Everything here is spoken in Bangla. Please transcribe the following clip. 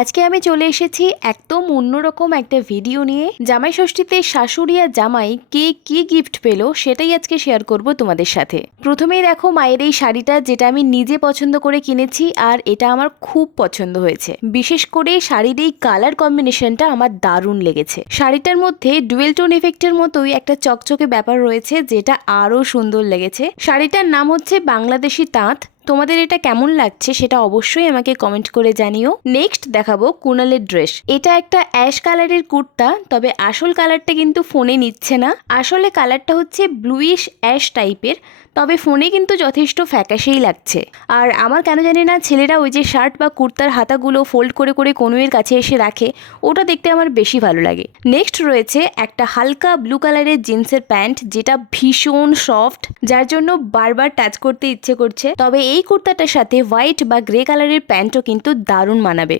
আজকে আমি চলে এসেছি একদম অন্যরকম একটা ভিডিও নিয়ে। জামাই ষষ্ঠীতে শাশুড়ি আর জামাই কে কি গিফট পেলো সেটাই আজকে শেয়ার করব তোমাদের সাথে। প্রথমেই দেখো মায়ের এই শাড়িটা, যেটা আমি নিজে পছন্দ করে কিনেছি আর এটা আমার খুব পছন্দ হয়েছে। বিশেষ করে শাড়ির এই কালার কম্বিনেশনটা আমার দারুণ লেগেছে। শাড়িটার মধ্যে ডুয়েল টোন এফেক্টের মতোই একটা চকচকে ব্যাপার রয়েছে, যেটা আরো সুন্দর লেগেছে। শাড়িটার নাম হচ্ছে বাংলাদেশি তাঁত। তোমাদের এটা কেমন লাগছে সেটা অবশ্যই আমাকে কমেন্ট করে জানিও। নেক্সট দেখাবো কুনালের ড্রেস। এটা একটা অ্যাশ কালারের কুর্তা, তবে আসল কালারটা কিন্তু ফোনে নিচ্ছে না। আসলে কালারটা হচ্ছে ব্লুইশ অ্যাশ টাইপের, তবে ফোনে কিন্তু যথেষ্ট ফ্যাকাশেই লাগছে। আর আমার কেন জানি না ছেলেরা ওই যে শার্ট বা কুর্তার হাতাগুলো ফোল্ড করে করে কনুইয়ের কাছে এসে রাখে, ওটা দেখতে আমার বেশি ভালো লাগে। নেক্সট রয়েছে একটা হালকা ব্লু কালারের জিন্সের প্যান্ট, যেটা ভীষণ সফট, যার জন্য বারবার টাচ করতে ইচ্ছে করছে। তবে এই কুর্তাটার সাথে হোয়াইট বা গ্রে কালারের প্যান্টও কিন্তু দারুণ মানাবে।